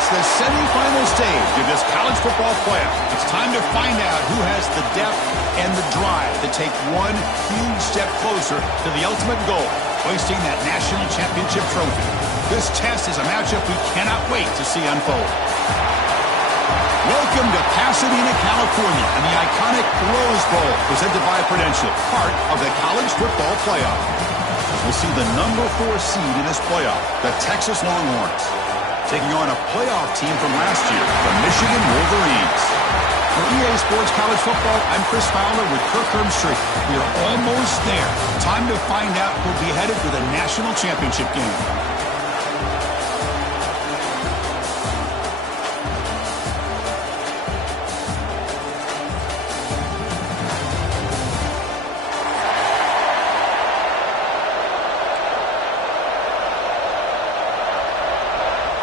It's the semifinal stage of this college football playoff. It's time to find out who has the depth and the drive to take one huge step closer to the ultimate goal, hoisting that national championship trophy. This test is a matchup we cannot wait to see unfold. Welcome to Pasadena, California, and the iconic Rose Bowl, presented by Prudential, part of the college football playoff. We'll see the number 4 seed in this playoff, the Texas Longhorns, taking on a playoff team from last year, the Michigan Wolverines. For EA Sports College Football, I'm Chris Fowler with Kirk Herbstreit. We are almost there. Time to find out who'll be headed for the national championship game.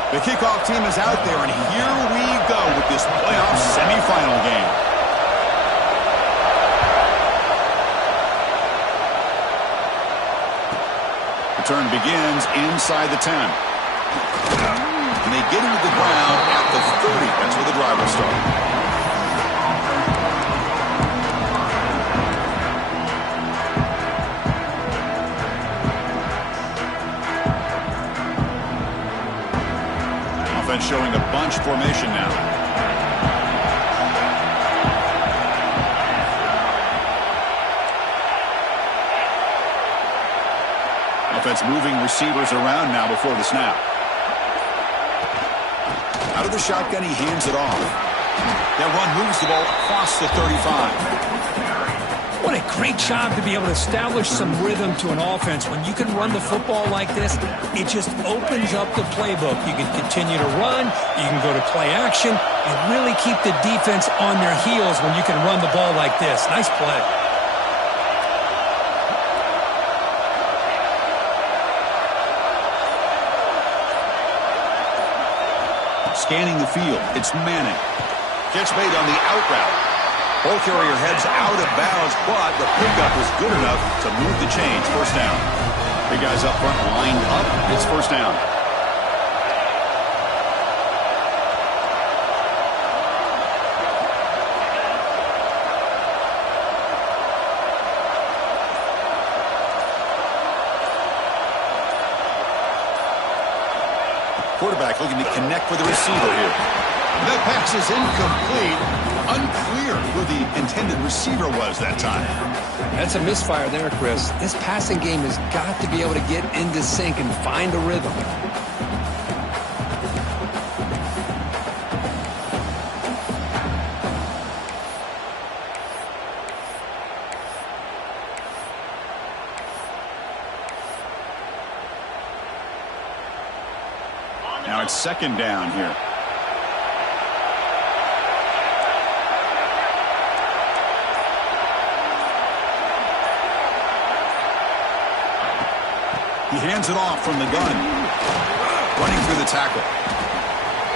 The kickoff team is out there, and here we go with this playoff semifinal game. The turn begins inside the 10. And they get into the ground at the 30. That's where the drive will start. Showing a bunch formation now. Offense moving receivers around now before the snap. Out of the shotgun, he hands it off. That run moves the ball across the 35. What a great job to be able to establish some rhythm to an offense. When you can run the football like this, it just opens up the playbook. You can continue to run, you can go to play action, and really keep the defense on their heels when you can run the ball like this. Nice play. Scanning the field, it's Manning. Catch made on the out route. Ball carrier heads out of bounds, but the pickup was good enough to move the chains. First down. Big guys up front lined up. It's first down. Quarterback looking to connect with the receiver here. That pass is incomplete. Unclear who the intended receiver was that time. That's a misfire there, Chris. This passing game has got to be able to get into sync and find a rhythm. Now it's second down here. He hands it off from the gun. Running through the tackle.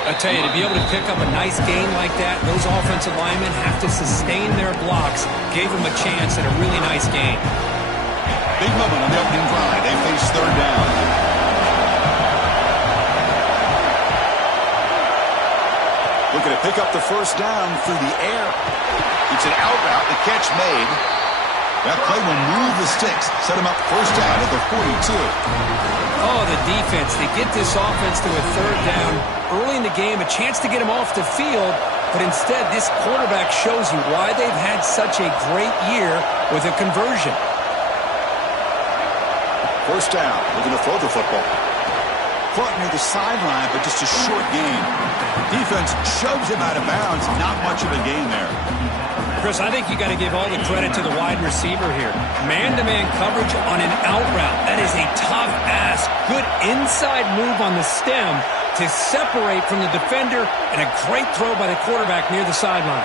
I tell you, to be able to pick up a nice gain like that, those offensive linemen have to sustain their blocks. Gave him a chance at a really nice gain. Big moment on the opening drive. They face third down. Looking to pick up the first down through the air. It's an out route. The catch made. That play will move the sticks. Set him up first down at the 42. Oh, the defense. They get this offense to a third down early in the game, a chance to get him off the field, but instead this quarterback shows you why they've had such a great year with a conversion. First down. Looking to throw the football. Caught near the sideline, but just a short gain. Defense shoves him out of bounds. Not much of a gain there. Chris, I think you got to give all the credit to the wide receiver here. Man-to-man coverage on an out route. That is a tough ask. Good inside move on the stem to separate from the defender, and a great throw by the quarterback near the sideline.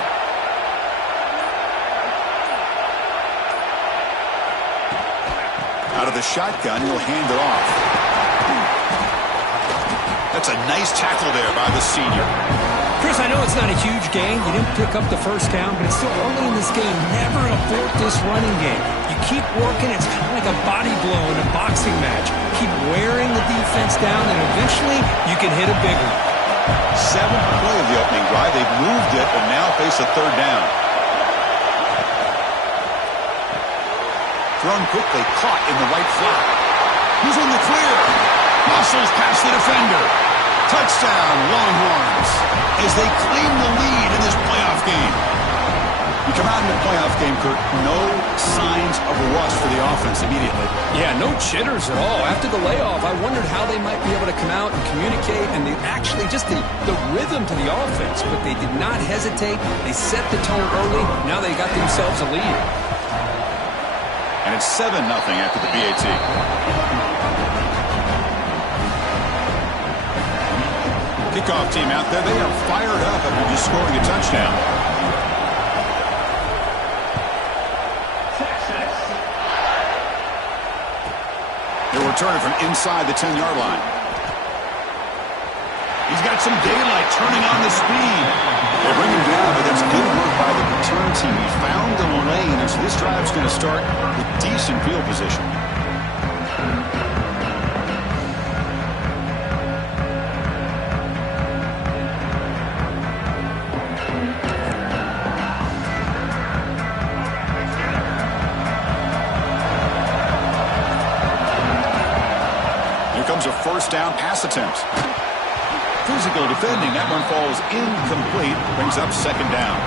Out of the shotgun, he'll hand it off. That's a nice tackle there by the senior. Chris, I know it's not a huge gain. You didn't pick up the first down, but it's still early in this game. Never abort this running game. You keep working. It's kind of like a body blow in a boxing match. Keep wearing the defense down, and eventually you can hit a big one. Seventh play of the opening drive. They've moved it, but now face a third down. Thrown quickly, caught in the right flat. He's in the clear. Muscles past the defender. Touchdown, Longhorns, as they claim the lead in this playoff game. You come out in the playoff game, Kurt, no signs of rust for the offense immediately. Yeah, no jitters at all. After the layoff, I wondered how they might be able to come out and communicate, and actually just the rhythm to the offense. But they did not hesitate. They set the tone early. Now they got themselves a lead. And it's 7-0 after the PAT. Kickoff team out there. They are fired up after just scoring a touchdown. They'll return it from inside the 10-yard line. He's got some daylight turning on the speed. They bring him down, but that's good work by the return team. He found the lane, and so this drive's going to start with decent field position. A first down pass attempt. Physical defending. That one falls incomplete. Brings up second down.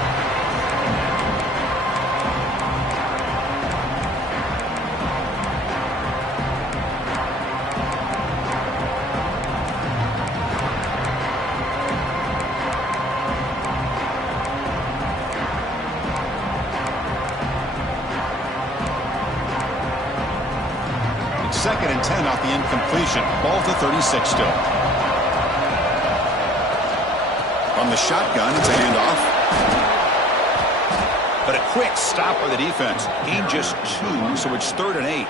Second and 10 off the incompletion. Ball to 36 still. From the shotgun, it's a handoff. But a quick stop by the defense. Gain just 2, so it's 3rd and 8.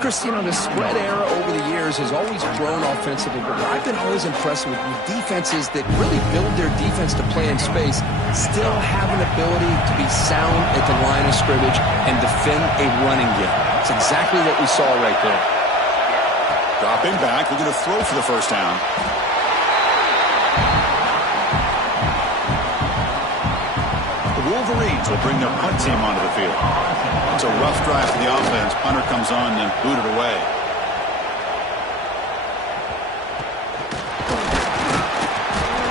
Chris, you know, the spread era over the years has always grown offensively, but I've been always impressed with defenses that really build their defense to play in space, still have an ability to be sound at the line of scrimmage and defend a running game. It's exactly what we saw right there. Dropping back, looking to throw for the first down. The Wolverines will bring their punt team onto the field. It's a rough drive for the offense. Punter comes on and booted away.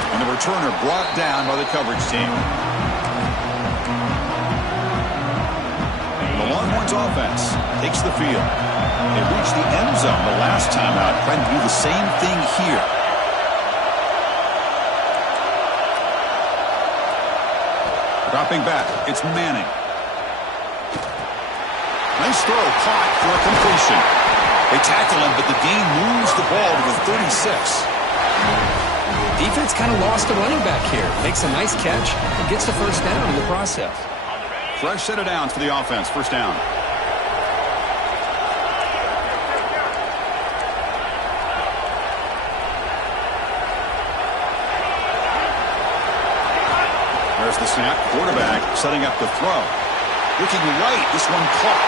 And the returner brought down by the coverage team. The Longhorns offense takes the field. They reached the end zone the last time out, trying to do the same thing here. Dropping back, it's Manning. Nice throw, caught for a completion. They tackle him, but the gain moves the ball to the 36. Defense kind of lost a running back here. Makes a nice catch and gets the first down in the process. Fresh set of downs for the offense. First down. There's the snap. Quarterback setting up the throw. Looking right. This one caught.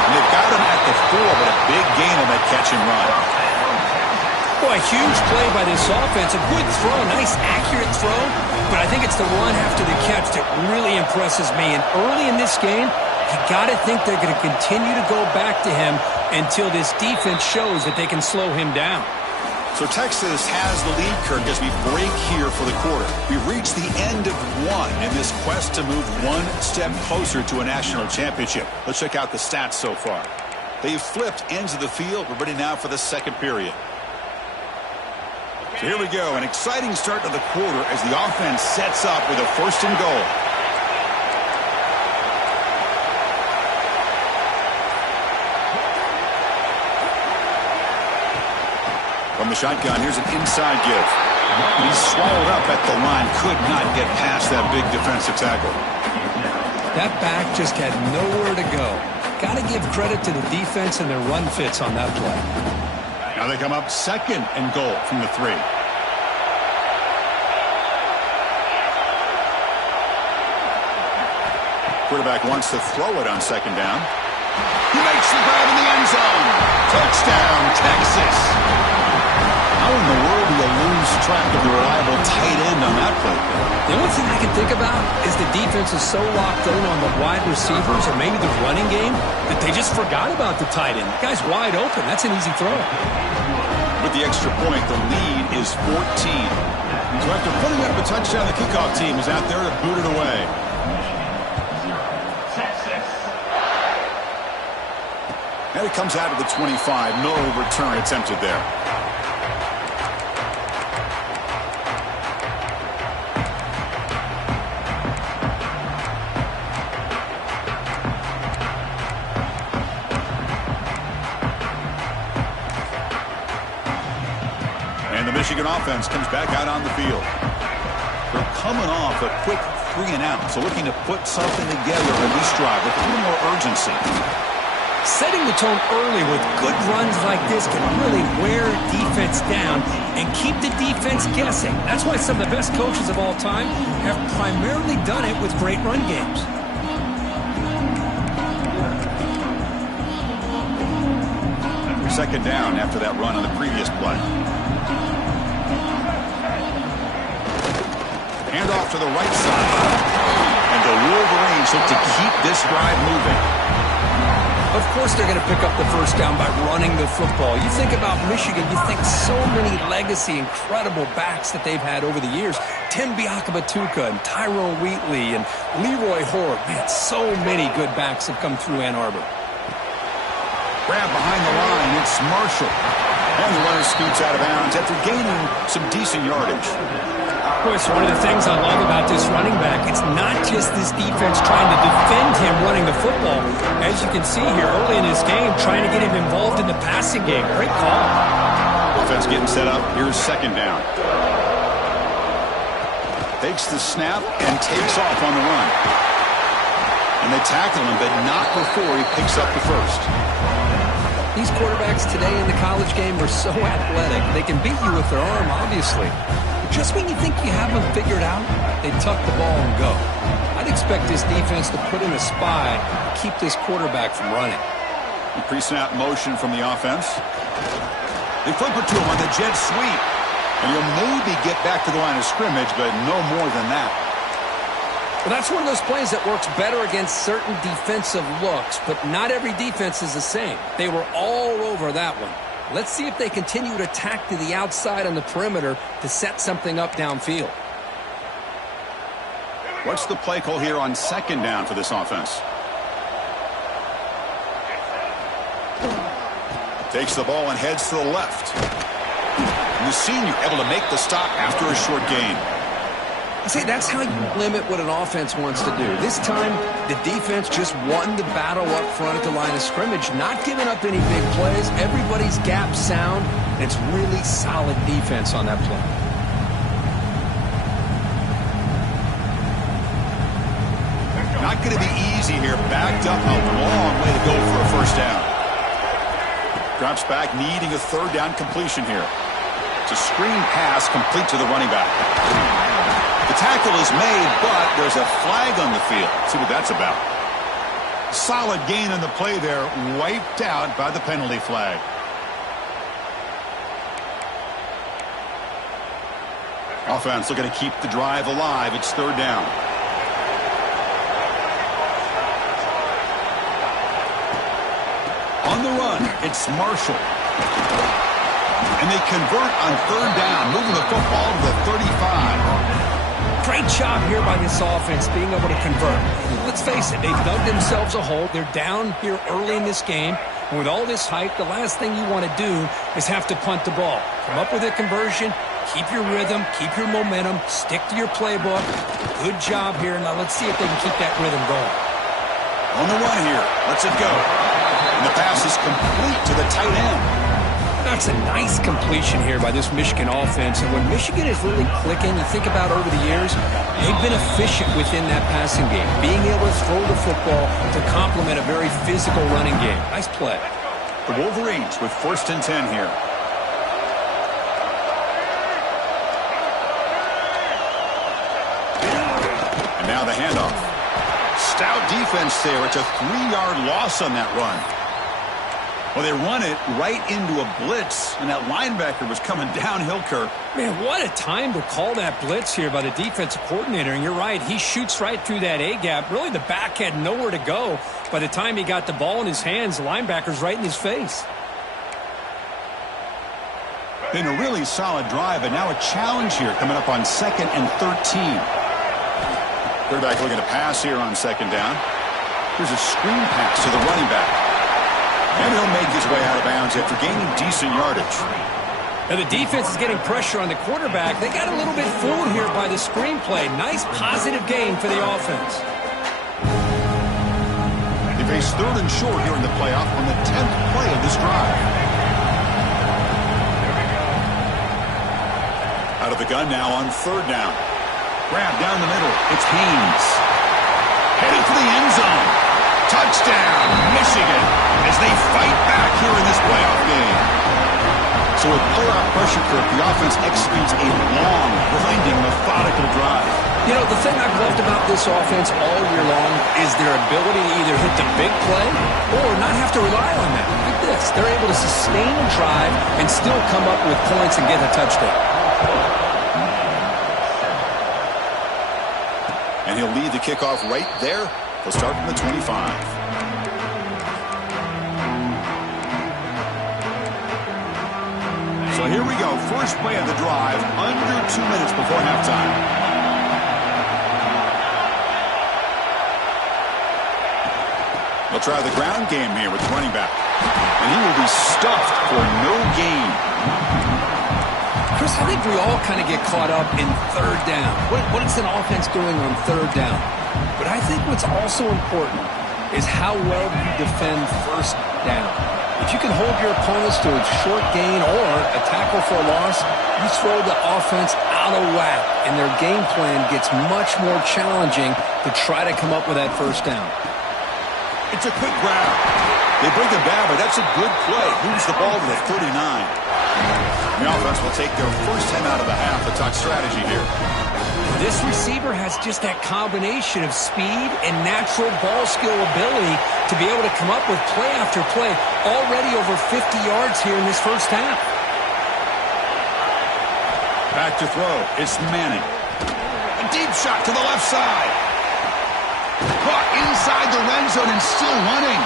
And they've got him at the 4, but a big gain on that catch and run. Boy, a huge play by this offense. A good throw. Nice, accurate throw. But I think it's the run after the catch that really impresses me. And early in this game, you got to think they're going to continue to go back to him until this defense shows that they can slow him down. So Texas has the lead, Kirk, as we break here for the quarter. We've reached the end of one in this quest to move one step closer to a national championship. Let's check out the stats so far. They've flipped ends of the field. We're ready now for the second period. So here we go, an exciting start to the quarter as the offense sets up with a first and goal. From the shotgun, here's an inside give. He's swallowed up at the line, could not get past that big defensive tackle. That back just had nowhere to go. Got to give credit to the defense and their run fits on that play. Now they come up second and goal from the 3. Quarterback wants to throw it on second down. He makes the grab in the end zone. Touchdown, Texas. track of the reliable tight end on that play. The only thing I can think about is the defense is so locked in on the wide receivers or maybe the running game that they just forgot about the tight end. The guy's wide open. That's an easy throw. With the extra point, the lead is 14. So after putting up a touchdown, the kickoff team is out there to boot it away. And it comes out of the 25. No return attempted there. And the Michigan offense comes back out on the field. They're coming off a quick 3-and-out, so looking to put something together in this drive with a little more urgency. Setting the tone early with good runs like this can really wear defense down and keep the defense guessing. That's why some of the best coaches of all time have primarily done it with great run games. Second down after that run on the previous play. Hand off to the right side. And the Wolverines look to keep this drive moving. Of course they're going to pick up the first down by running the football. You think about Michigan, you think so many legacy, incredible backs that they've had over the years. Tim Biakabatuka and Tyrone Wheatley and Leroy Horde. Man, so many good backs have come through Ann Arbor. Grab behind the line, it's Marshall. And the runner scoots out of bounds after gaining some decent yardage. Of course, one of the things I love about this running back, it's not just this defense trying to defend him running the football. As you can see here early in this game, trying to get him involved in the passing game. Great call. Offense getting set up. Here's second down. Takes the snap and takes off on the run. And they tackle him, but not before he picks up the first. These quarterbacks today in the college game are so athletic. They can beat you with their arm, obviously. But just when you think you have them figured out, they tuck the ball and go. I'd expect this defense to put in a spy to keep this quarterback from running. Pre-snap motion from the offense. They flip it to him on the jet sweep. And he'll maybe get back to the line of scrimmage, but no more than that. Well, that's one of those plays that works better against certain defensive looks, but not every defense is the same. They were all over that one. Let's see if they continue to tack to the outside on the perimeter to set something up downfield. What's the play call here on second down for this offense? Takes the ball and heads to the left. And the senior able to make the stop after a short gain. See, that's how you limit what an offense wants to do. This time, the defense just won the battle up front at the line of scrimmage, not giving up any big plays. Everybody's gap sound, and it's really solid defense on that play. Not going to be easy here. Backed up a long way to go for a first down. Drops back, needing a third down completion here. It's a screen pass complete to the running back. The tackle is made, but there's a flag on the field. Let's see what that's about. Solid gain on the play there, wiped out by the penalty flag. Offense looking to keep the drive alive. It's third down. On the run, it's Marshall. And they convert on third down, moving the football to the 35. Great job here by this offense being able to convert. Let's face it, they've dug themselves a hole. They're down here early in this game. And with all this hype, the last thing you want to do is have to punt the ball. Come up with a conversion, keep your rhythm, keep your momentum, stick to your playbook. Good job here. Now let's see if they can keep that rhythm going. On the run here. Let's it go. And the pass is complete to the tight end. That's a nice completion here by this Michigan offense. And when Michigan is really clicking, you think about over the years, they've been efficient within that passing game, being able to throw the football to complement a very physical running game. Nice play. The Wolverines with 1st and 10 here. And now the handoff. Stout defense there. It's a 3-yard loss on that run. Well, they run it right into a blitz, and that linebacker was coming downhill, Kirk. Man, what a time to call that blitz here by the defensive coordinator. And you're right, he shoots right through that A-gap. Really, the back had nowhere to go. By the time he got the ball in his hands, the linebacker's right in his face. Been a really solid drive, and now a challenge here coming up on 2nd and 13. Quarterback looking to pass here on 2nd down. Here's a screen pass to the running back. And he'll make his way out of bounds after gaining decent yardage. Now the defense is getting pressure on the quarterback. They got a little bit fooled here by the screenplay. Nice positive gain for the offense. They face 3rd and short here in the playoff on the 10th play of this drive. Out of the gun now on 3rd down. Grab down the middle. It's Haynes. Headed for the end zone. Touchdown, Michigan, as they fight back here in this playoff game. So with playoff pressure, Kirk, the offense executes a long, grinding, methodical drive. You know, the thing I've loved about this offense all year long is their ability to either hit the big play or not have to rely on that. Like this, they're able to sustain a drive and still come up with points and get a touchdown. And he'll lead the kickoff right there. He'll start from the 25. So here we go. First play of the drive, under 2 minutes before halftime. They'll try the ground game here with the running back. And he will be stuffed for no gain. Chris, I think we all kind of get caught up in 3rd down. What is an offense doing on 3rd down? But I think what's also important is how well you defend 1st down. If you can hold your opponents to a short gain or a tackle for a loss, you throw the offense out of whack, and their game plan gets much more challenging to try to come up with that 1st down. It's a quick grab. They bring him down, but that's a good play. Moves the ball to the 39. The offense will take their first 10 out of the half. The talk strategy here. This receiver has just that combination of speed and natural ball skill ability to be able to come up with play after play. Already over 50 yards here in this first half. Back to throw. It's Manning. A deep shot to the left side. Caught inside the red zone and still running.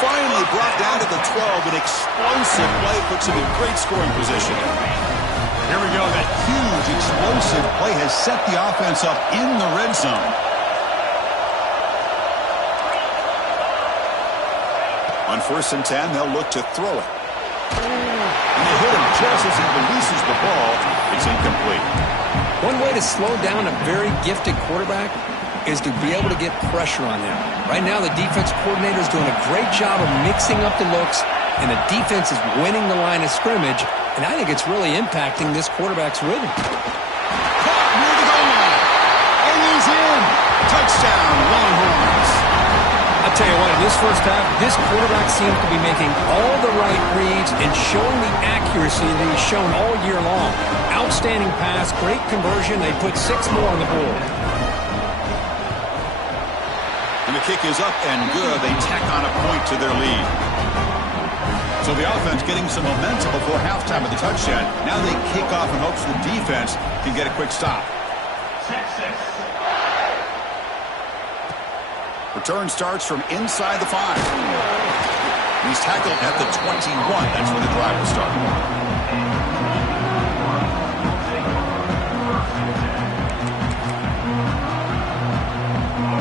Finally brought down to the 12. An explosive play puts him in great scoring position. Here we go. That huge explosive play has set the offense up in the red zone. On 1st and 10, they'll look to throw it. And they hit him just as he releases the ball. It's incomplete. One way to slow down a very gifted quarterback is to be able to get pressure on them. Right now, the defense coordinator is doing a great job of mixing up the looks, and the defense is winning the line of scrimmage, and I think it's really impacting this quarterback's rhythm. Caught near the goal line. And he's in. Touchdown, Longhorns. I'll tell you what, in this first half, this quarterback seems to be making all the right reads and showing the accuracy that he's shown all year long. Outstanding pass, great conversion. They put 6 more on the board. And the kick is up and good. They tack on a point to their lead. So the offense getting some momentum before halftime of the touchdown. Now they kick off in hopes the defense can get a quick stop. Return starts from inside the 5. He's tackled at the 21. That's where the drive will start.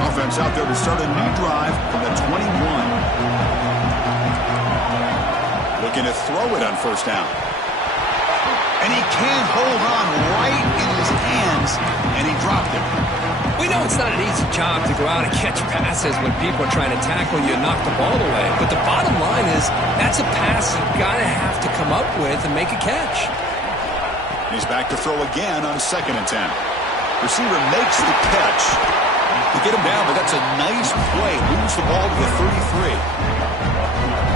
Offense out there to start a new drive from the 21. Looking to throw it on 1st down. And he can't hold on right in his hands, and he dropped it. We know it's not an easy job to go out and catch passes when people are trying to tackle you and knock the ball away. But the bottom line is that's a pass you've got to have to come up with and make a catch. He's back to throw again on 2nd and 10. Receiver makes the catch to get him down, but that's a nice play. Moves the ball to the 33.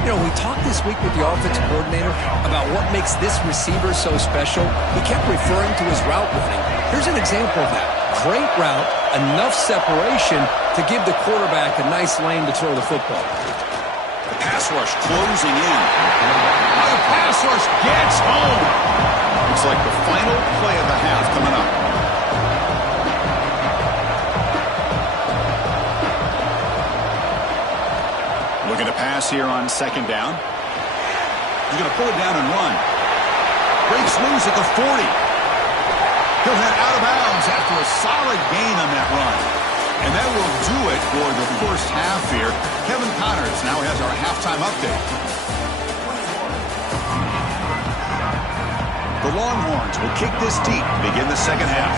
You know, we talked this week with the offensive coordinator about what makes this receiver so special. He kept referring to his route running. Here's an example of that. Great route, enough separation to give the quarterback a nice lane to throw the football. Pass rush closing in. Now the pass rush gets home. Looks like the final play of the half coming up. Looking to pass here on second down. He's going to pull it down and run. Breaks loose at the 40. He'll head out of bounds after a solid gain on that run. And that will do it for the first half here. Kevin Connors now has our halftime update. The Longhorns will kick this deep to begin the second half.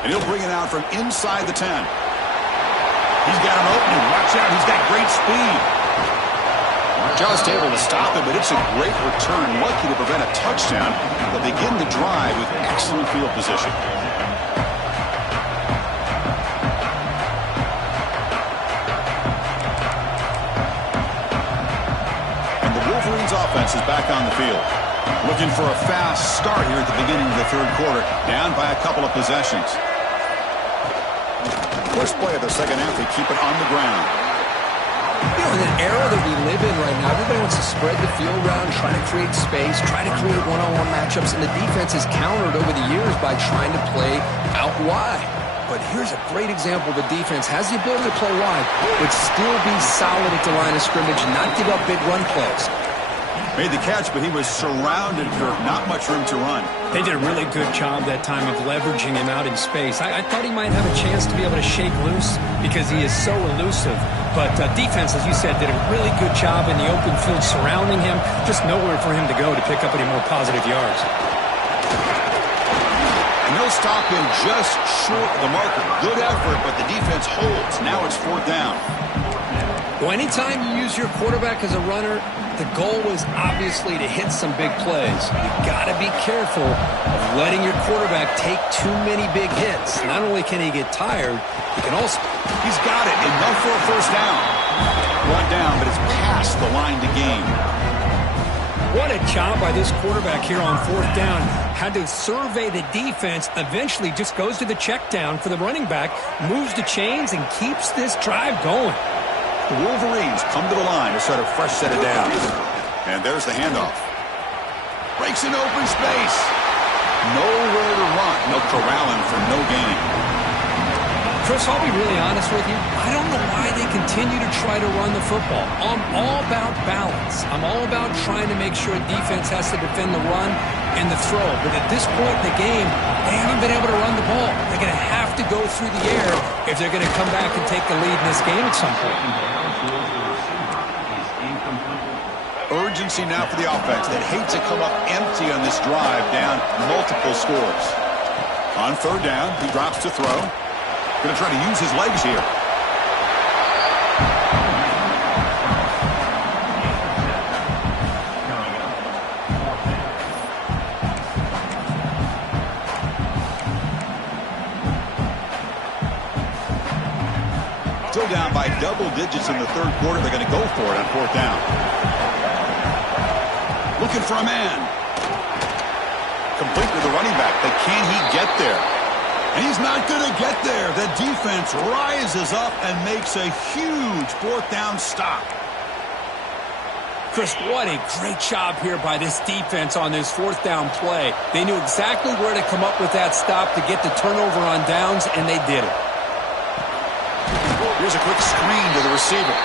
And he'll bring it out from inside the 10. He's got an opening. Watch out. He's got great speed. Just able to stop him, but it's a great return. Lucky to prevent a touchdown. They'll begin the drive with excellent field position. And the Wolverines offense is back on the field. Looking for a fast start here at the beginning of the third quarter. Down by a couple of possessions. First play of the second half, they keep it on the ground. You know, in an era that we live in right now, everybody wants to spread the field around, try to create space, try to create one-on-one matchups, and the defense has countered over the years by trying to play out wide. But here's a great example. The defense has the ability to play wide, but still be solid at the line of scrimmage and not give up big run plays. Made the catch, but he was surrounded for not much room to run. They did a really good job that time of leveraging him out in space. I thought he might have a chance to be able to shake loose because he is so elusive. But defense, as you said, did a really good job in the open field surrounding him. Just nowhere for him to go to pick up any more positive yards. And they'll stop him just short of the marker. Good effort, but the defense holds. Now it's fourth down. Well, anytime you use your quarterback as a runner, the goal is obviously to hit some big plays. You've got to be careful of letting your quarterback take too many big hits. Not only can he get tired, he can also... He's got it. Enough for a first down. Brought down, but it's past the line to gain. What a job by this quarterback here on fourth down. Had to survey the defense, eventually just goes to the check down for the running back, moves the chains, and keeps this drive going. The Wolverines come to the line to start a fresh set of downs. And there's the handoff. Breaks an open space. Nowhere to run. They'll corral him for no gain. Chris, I'll be really honest with you. I don't know why they continue to try to run the football. I'm all about balance. I'm all about trying to make sure defense has to defend the run and the throw. But at this point in the game, they haven't been able to run the ball. They're going to have to go through the air if they're going to come back and take the lead in this game at some point. Urgency now for the offense. They'd hate to come up empty on this drive, down multiple scores. On third down, he drops to throw. Going to try to use his legs here. Still down by double digits in the third quarter. They're going to go for it on fourth down. Looking for a man. Complete with the running back, but can he get there? And he's not going to get there. The defense rises up and makes a huge fourth down stop. Chris, what a great job here by this defense on this fourth down play. They knew exactly where to come up with that stop to get the turnover on downs, and they did it. Here's a quick screen to the receiver.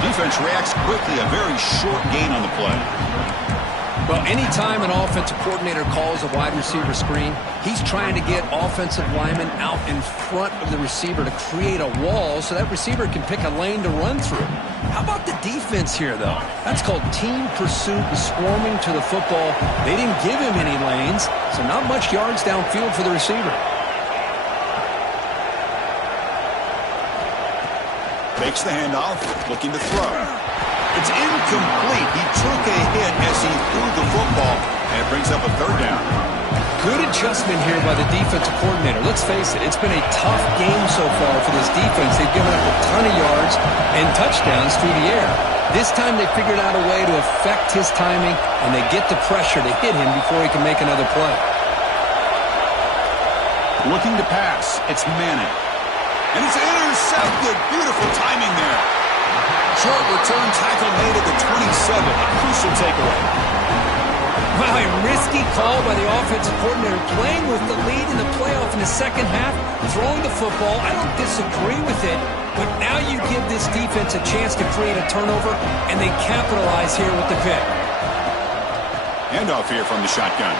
Defense reacts quickly, a very short gain on the play. Well, anytime an offensive coordinator calls a wide receiver screen, he's trying to get offensive linemen out in front of the receiver to create a wall so that receiver can pick a lane to run through. How about the defense here, though? That's called team pursuit and swarming to the football. They didn't give him any lanes, so not much yards downfield for the receiver. Makes the handoff, looking to throw. It's incomplete. He took a hit as he threw the football, and it brings up a third down. Good adjustment here by the defensive coordinator. Let's face it, it's been a tough game so far for this defense. They've given up a ton of yards and touchdowns through the air. This time they figured out a way to affect his timing, and they get the pressure to hit him before he can make another play. Looking to pass. It's Manning. And it's intercepted. Beautiful timing there. Short return tackle made at the 27. A crucial takeaway. Wow, a risky call by the offensive coordinator, playing with the lead in the playoff in the second half, throwing the football. I don't disagree with it, but now you give this defense a chance to create a turnover, and they capitalize here with the pick. Handoff here from the shotgun.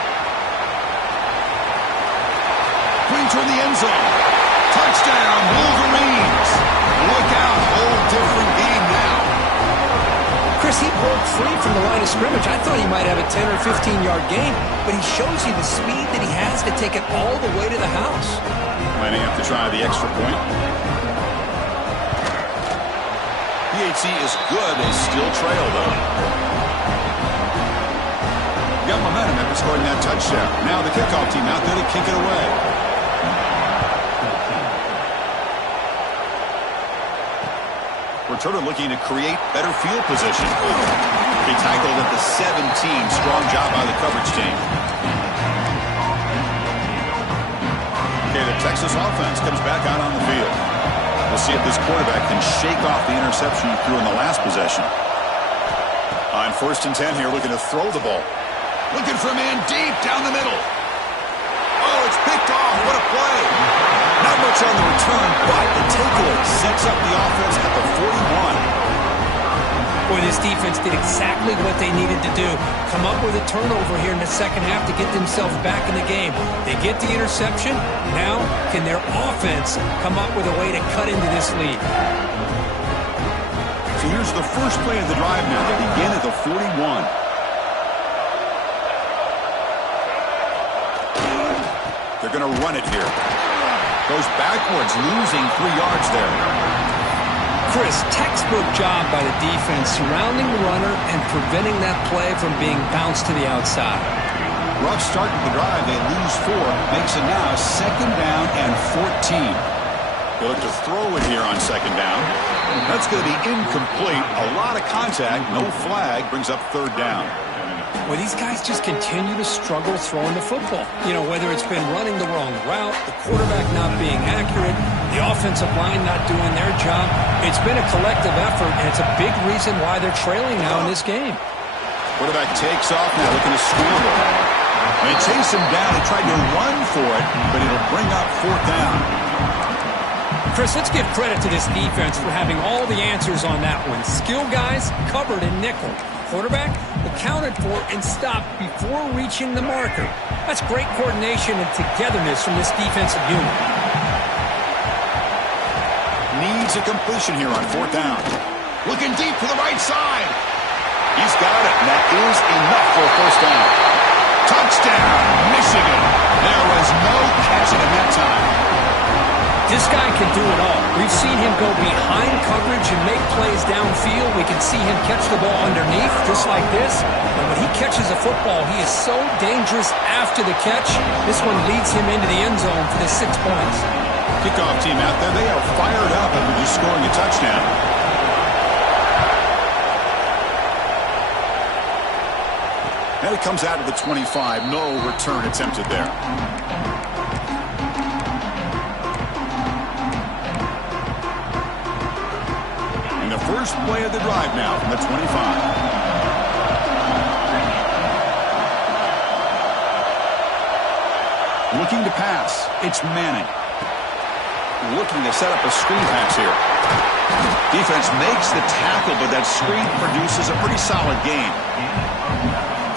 Green toward the end zone. Touchdown, Wolverines. Look out, whole different game now. Chris, he broke free from the line of scrimmage. I thought he might have a 10 or 15-yard gain, but he shows you the speed that he has to take it all the way to the house. Lining up to try the extra point. PAT is good. They still trail, though. Got momentum after scoring that touchdown. Now the kickoff team out there to kick it away. Returner looking to create better field position. He tackled at the 17. Strong job by the coverage team. Okay, the Texas offense comes back out on the field. We'll see if this quarterback can shake off the interception he threw in the last possession. On 1st and 10 here, looking to throw the ball. Looking for a man deep down the middle. Oh, it's picked off. What a play. Not much on the return, but the takeaway sets up the offense at the 41. Boy, this defense did exactly what they needed to do. Come up with a turnover here in the second half to get themselves back in the game. They get the interception. Now, can their offense come up with a way to cut into this lead? So here's the first play of the drive now. They begin at the 41. They're going to run it here. Goes backwards, losing 3 yards there. Chris, textbook job by the defense surrounding the runner and preventing that play from being bounced to the outside. Rough start to the drive. They lose 4. Makes it now 2nd down and 14. They look to throw it here on 2nd down. That's going to be incomplete. A lot of contact. No flag. Brings up 3rd down. Well, these guys just continue to struggle throwing the football. You know, whether it's been running the wrong route, the quarterback not being accurate, the offensive line not doing their job. It's been a collective effort, and it's a big reason why they're trailing now in this game. Quarterback takes off now, looking to scramble. They chase him down and tried to run for it, but it'll bring up 4th down. Chris, let's give credit to this defense for having all the answers on that one. Skill guys covered in nickel. Quarterback accounted for and stopped before reaching the marker. That's great coordination and togetherness from this defensive unit. Needs a completion here on 4th down. Looking deep to the right side. He's got it, and that is enough for a 1st down. Touchdown, Michigan. There was no catching him that time. This guy can do it all. We've seen him go behind coverage and make plays downfield. We can see him catch the ball underneath, just like this. And when he catches a football, he is so dangerous after the catch. This one leads him into the end zone for the 6 points. Kickoff team out there, they are fired up after just scoring a touchdown. And it comes out of the 25. No return attempted there. First play of the drive now from the 25. Looking to pass. It's Manning. Looking to set up a screen pass here. Defense makes the tackle, but that screen produces a pretty solid gain.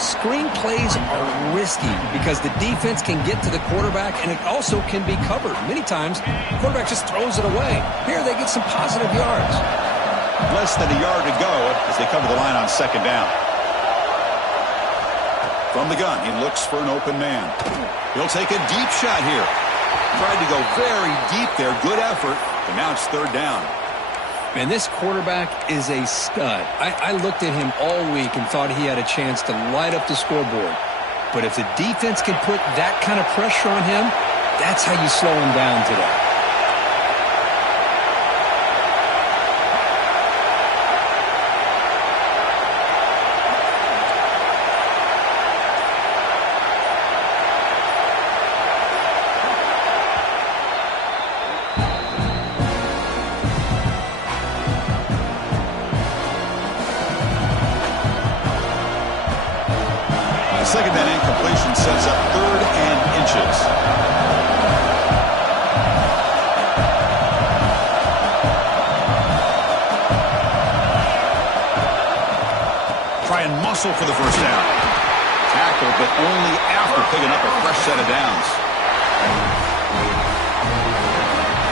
Screen plays are risky because the defense can get to the quarterback, and it also can be covered. Many times, the quarterback just throws it away. Here, they get some positive yards. Less than a yard to go as they cover the line on 2nd down. From the gun, he looks for an open man. He'll take a deep shot here. Tried to go very deep there. Good effort, but now it's 3rd down. Man, this quarterback is a stud. I looked at him all week and thought he had a chance to light up the scoreboard. But if the defense can put that kind of pressure on him, that's how you slow him down today. second down incompletion sets up 3rd and inches. Try and muscle for the first down. Tackle, but only after picking up a fresh set of downs.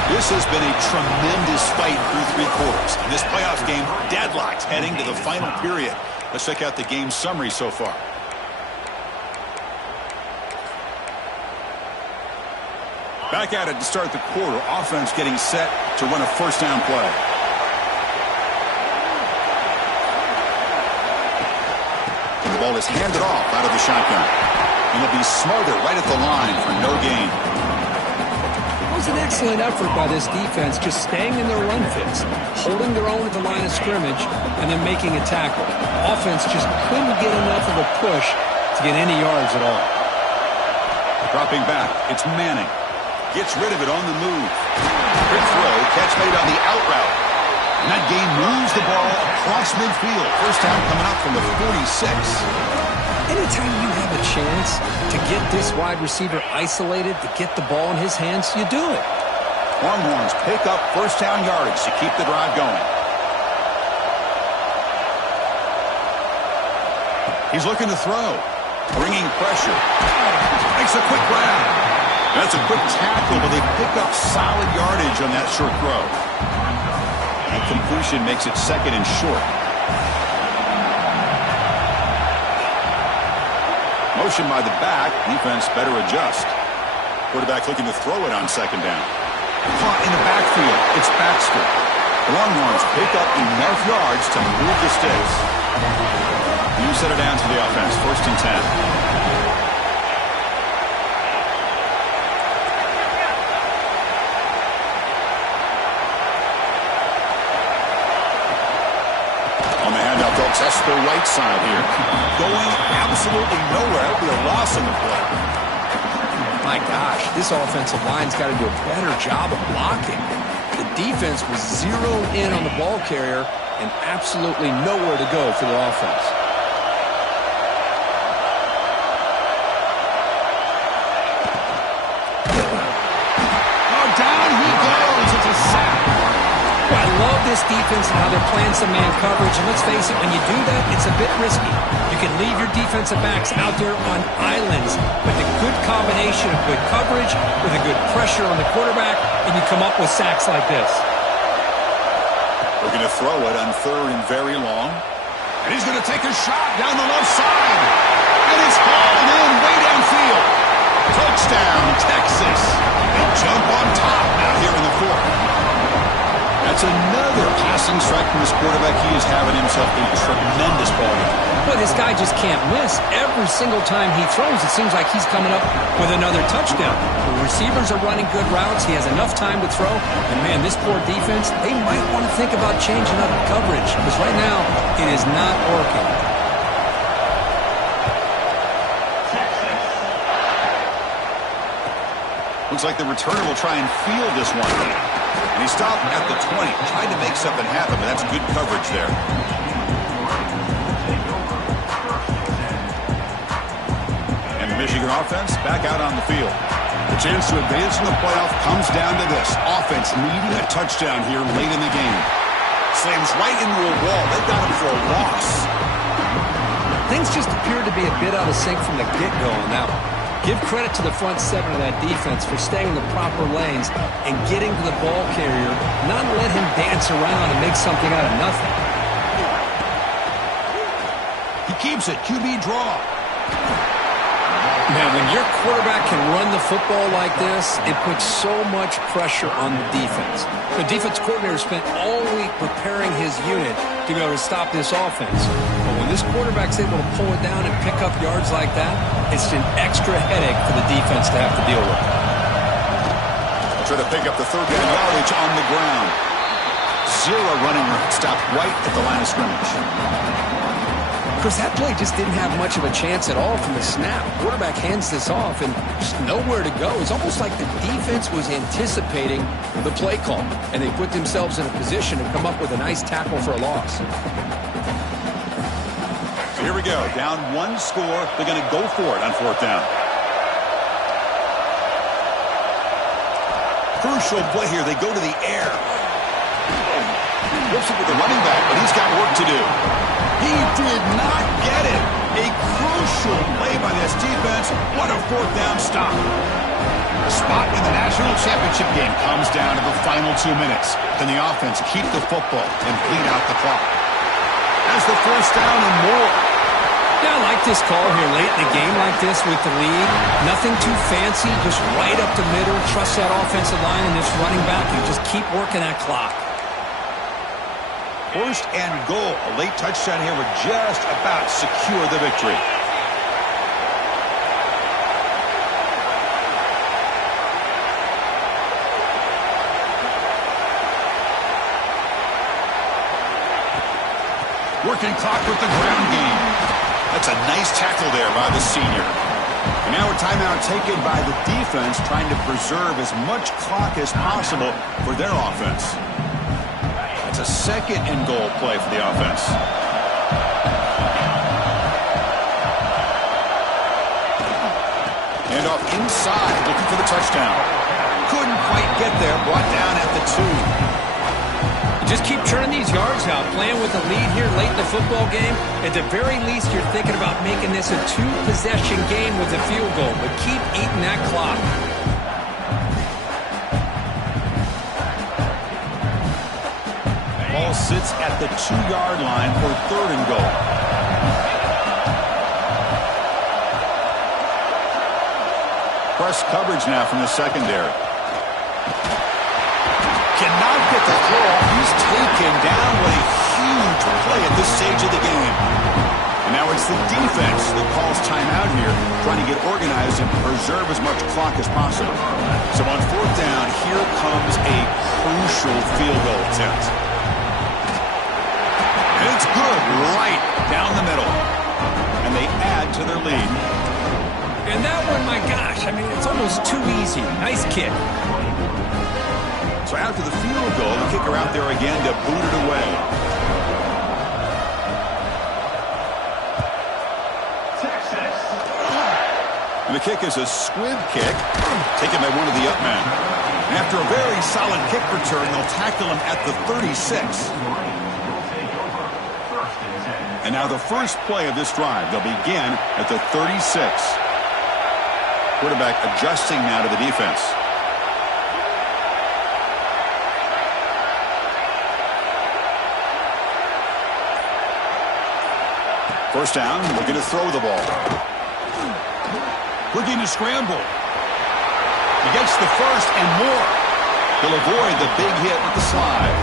This has been a tremendous fight through 3 quarters. In this playoff game, deadlocked heading to the final period. Let's check out the game summary so far. Back at it to start the quarter. Offense getting set to run a first down play. The ball is handed off out of the shotgun. And it'll be smothered right at the line for no gain. It was an excellent effort by this defense, just staying in their run fits, holding their own at the line of scrimmage, and then making a tackle. Offense just couldn't get enough of a push to get any yards at all. Dropping back, it's Manning. Gets rid of it on the move. Quick throw, catch made on the out route. And that gain moves the ball across midfield. First down coming up from the 46. Anytime you have a chance to get this wide receiver isolated, to get the ball in his hands, you do it. Longhorns pick up first down yardage to keep the drive going. He's looking to throw. Bringing pressure. Makes a quick grab. That's a quick tackle, but they pick up solid yardage on that short throw. And completion makes it 2nd and short. Motion by the back. Defense better adjust. Quarterback looking to throw it on 2nd down. Caught in the backfield. It's Baxter. Longhorns pick up enough yards to move the sticks. New set of downs for the offense. 1st and 10. Test the right side here. Going absolutely nowhere. It'll be a loss in the play. My gosh, this offensive line's got to do a better job of blocking. The defense was zeroed in on the ball carrier and absolutely nowhere to go for the offense. Oh, down he goes. It's a sack. I love this defense and how they're playing some man coverage. And let's face it, when you do that, it's a bit risky. You can leave your defensive backs out there on islands, but the good combination of good coverage with a good pressure on the quarterback, and you come up with sacks like this. We're going to throw it on 3rd and very long. And he's going to take a shot down the left side. And it's hauled in way downfield. Touchdown, Texas. They jump on top out here in the 4th. That's another passing strike from this quarterback. He is having himself a tremendous ball game. But this guy just can't miss. Every single time he throws, it seems like he's coming up with another touchdown. The receivers are running good routes. He has enough time to throw. And, man, this poor defense, they might want to think about changing up coverage. Because right now, it is not working. Looks like the returner will try and field this one. And he stopped at the 20, trying to make something happen, but that's good coverage there. And the Michigan offense back out on the field. The chance to advance in the playoff comes down to this. Offense needing a touchdown here late in the game. Slams right into a wall. They got him for a loss. Things just appeared to be a bit out of sync from the get-go on that one. Give credit to the front 7 of that defense for staying in the proper lanes and getting to the ball carrier, not let him dance around and make something out of nothing. He keeps it. QB draw. Now, when your quarterback can run the football like this, it puts so much pressure on the defense. The defense coordinator spent all week preparing his unit to be able to stop this offense. But when this quarterback's able to pull it down and pick up yards like that, it's an extra headache for the defense to have to deal with. They'll try to pick up the 3rd down yardage on the ground. 0 running room. Stopped right at the line of scrimmage. Of course, that play just didn't have much of a chance at all from the snap. Quarterback hands this off and just nowhere to go. It's almost like the defense was anticipating the play call, and they put themselves in a position to come up with a nice tackle for a loss. Here we go. Down one score. They're going to go for it on fourth down. Crucial play here. They go to the air. Whips it with the running back, but he's got work to do. He did not get it. A crucial play by this defense. What a fourth down stop. The spot in the national championship game comes down to the final 2 minutes. Can the offense keep the football and bleed out the clock? As the first down and more. Yeah, I like this call here late in the game like this with the lead. Nothing too fancy, just right up the middle. Trust that offensive line and this running back and just keep working that clock. First and goal. A late touchdown here would just about secure the victory. Working clock with the ground game. That's a nice tackle there by the senior. And now a timeout taken by the defense, trying to preserve as much clock as possible for their offense. That's a second and goal play for the offense. And off inside, looking for the touchdown. Couldn't quite get there, brought down at the 2. Just keep churning these yards out. Playing with a lead here late in the football game. At the very least, you're thinking about making this a 2-possession game with a field goal. But keep eating that clock. Ball sits at the 2-yard line for third and goal. Press coverage now from the secondary. Cannot get the throw. He's taken down. What a huge play at this stage of the game. And now it's the defense that calls timeout here, trying to get organized and preserve as much clock as possible. So on fourth down, here comes a crucial field goal attempt. And it's good right down the middle. And they add to their lead. And that one, my gosh, I mean, it's almost too easy. Nice kick. So after the field goal, the kicker out there again to boot it away. And the kick is a squib kick, taken by one of the up men. And after a very solid kick return, they'll tackle him at the 36. And now the first play of this drive, they'll begin at the 36. Quarterback adjusting now to the defense. First down, looking to throw the ball. Looking to scramble. He gets the first and more. He'll avoid the big hit with the slide.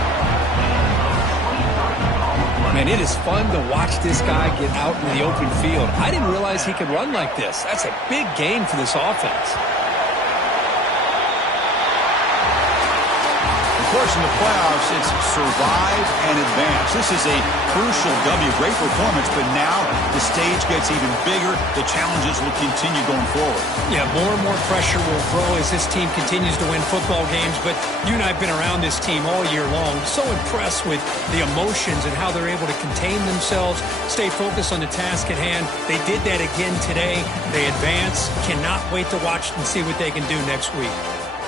Man, it is fun to watch this guy get out in the open field. I didn't realize he could run like this. That's a big gain for this offense. Of course, in the playoffs, it's survive and advance. This is a crucial W. Great performance, but now the stage gets even bigger. The challenges will continue going forward. Yeah, more and more pressure will grow as this team continues to win football games. But you and I have been around this team all year long. So impressed with the emotions and how they're able to contain themselves, stay focused on the task at hand. They did that again today. They advance. Cannot wait to watch and see what they can do next week.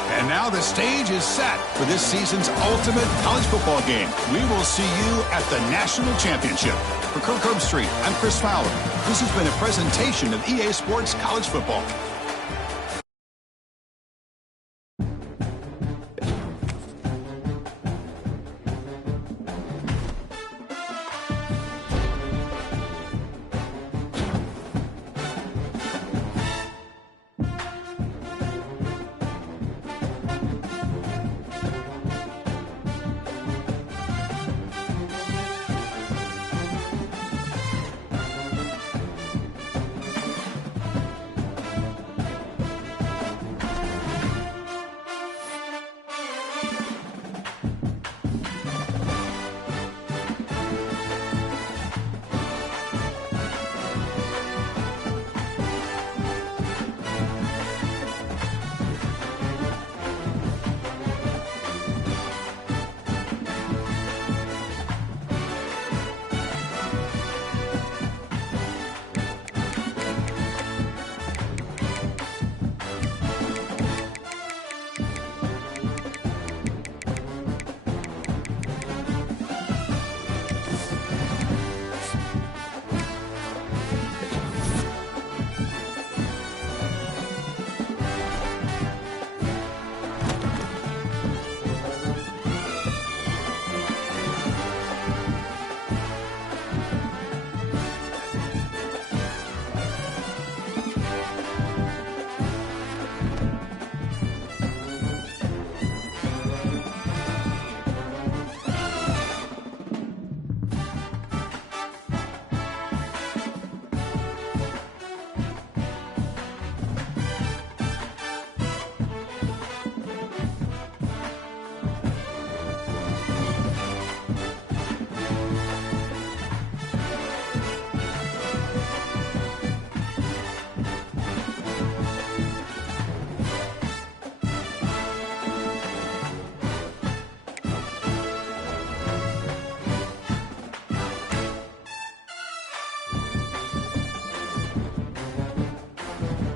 And now the stage is set for this season's ultimate college football game. We will see you at the National Championship. For Kirk Herbstreit, I'm Chris Fowler. This has been a presentation of EA Sports College Football.